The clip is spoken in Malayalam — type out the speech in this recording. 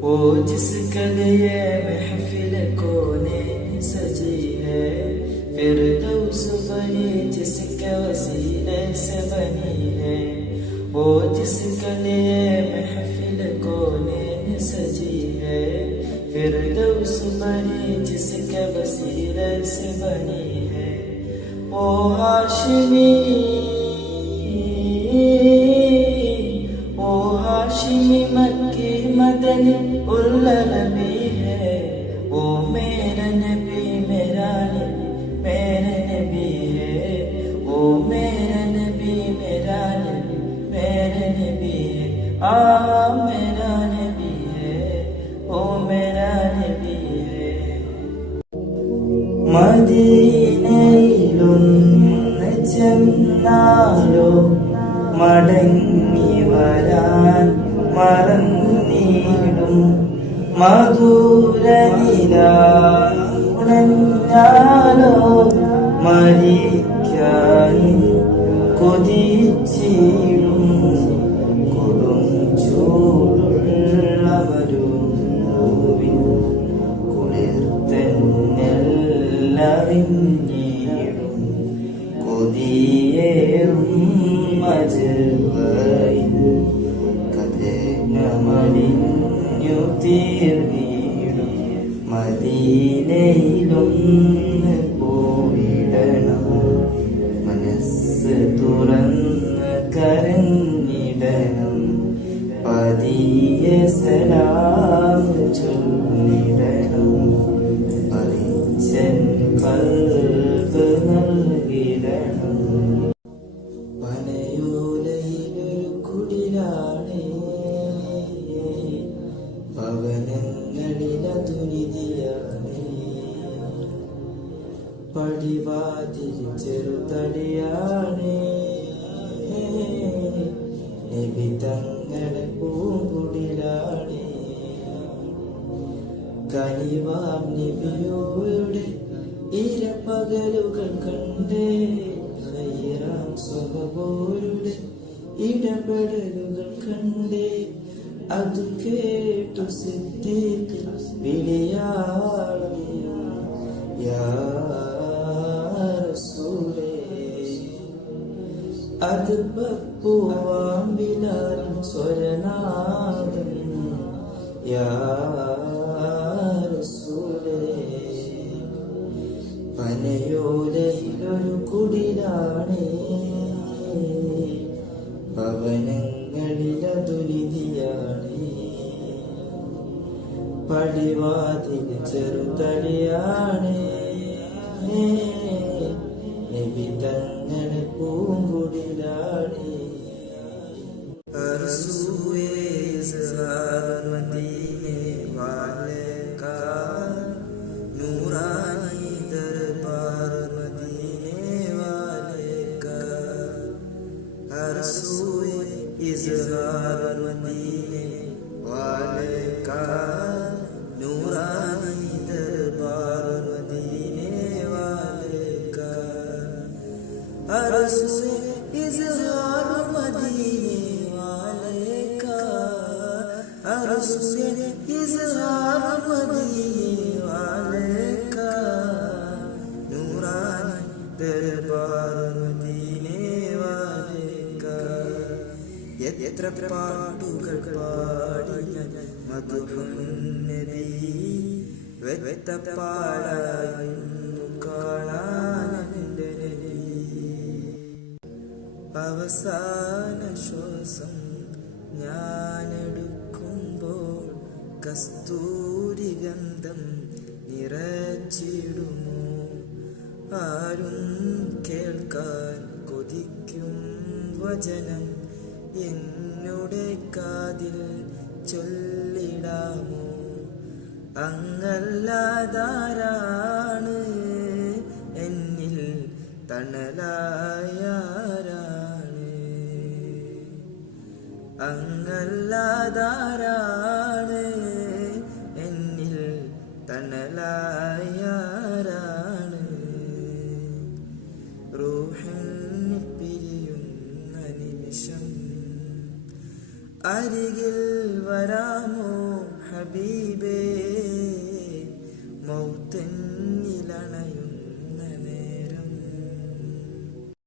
वो जिसके लिए महफिल कोने सजी है, फिरदौस बनी जिसके वसीले से बनी है। वो जिसके लिए महफिल कोने सजी है, फिरदौस बनी जिसके वसीले से बनी है। ओ हाशिमी मक्की मदनी उल्लल भी है। ओ मेरा नबी मेरा नबी मेरा नबी है। ओ मेरा नबी मेरा नबी मेरा नबी है। मेरा नबी है, ओ मेरा नबी है। മദീനയിലൊന്ന് ചെന്നാലോ മടങ്ങി വരാൻ മറന്നീടും, മധുരനിലാണഞ്ഞാലോ മരിക്കാൻ കൊതിച്ചിടും. കൊടും ചൂടുള്ളവരും കുളിർത്തന്നറിഞ്ഞിടും. കൊതിയേറും മജുവയിൽ കഥനമലിഞ്ഞു തീർന്നിടും. മദീനയിലൊന്ന് പോയിടണം, മനസ്സ് തുറന്ന് കരഞ്ഞിടണം. പതിയെ സലാം ചൊല്ലിടണം, പറിച്ചൻ കൽബ് നൽകിടണം. പനയോലയിലൊരു കുടിലാണ്, ഭവനങ്ങളിലതു നിധിയാണ്. പടിവാതിൽ ചെറുതടിയാണ്, നബി തങ്ങളുടെ പൂങ്കുടിലാണ്. കനിവാം നബിയോയുടെ ഇരപകലുകൾ കണ്ടേ, ഖൈറാം സ്വഹബോരുടെ ഇടപെടലുകൾ കണ്ടേ. അതു കേട്ടു സിദ്ദീഖ് വിളിയാളം, യാ റസൂലേ. അത് പൂവാം ബിലാൽ സ്വരനാദം, യാ റസൂലേ. പനയോലയിലൊരു കുടിലാണ്, ഭവനങ്ങളിലതു നിധിയാണ്. പടിവാതിൽ ചെറുതടിയാണ്, നബി തങ്ങളുടെ പൂങ്കുടിലാണ്. മദീനെ വാലെ കാ നൂറാനി ദർബാർ മദീനെ വാലെ കാ. അർസൂയെ ഇസ്ഹാർ മദീനെ വാലെ കാ നൂറാനി ദർബാർ മദീനെ വാലെ കാ. അർസൂയെ ഇസ്ഹാർ മദീനെ വാലെ കാ. അർസൂയെ ഇസ്ഹാർ മദീനെ വാലെ കാ. നൂറാനി ദർബാർ മദീനെ വാലെ കാ. എത്ര പാട്ടുകൾ പാടി മധുഹുൻ നബി, വെത്തപ്പാടായിരുന്നു കാണാൻ എൻ്റെ നബി. അവസാന ശ്വാസം ഞാനെടുക്കുമ്പോൾ കസ്തൂരി ഗന്ധം നിറച്ചിടുമോ? ആരും കേൾക്കാൻ കൊതിക്കും വചനം എന്നുടെ കാതിൽ ചൊല്ലിടാമോ? അങ്ങല്ലാതാരാണ് എന്നിൽ തണലായാരാണ്? അങ്ങല്ലാതാരാണ് എന്നിൽ തണലായാരാണ്? റൂഹിന് പിരിയുന്ന നിമിഷം അരികിൽ വരാമോ ഹബീബ്? എന്നിലണയുന്ന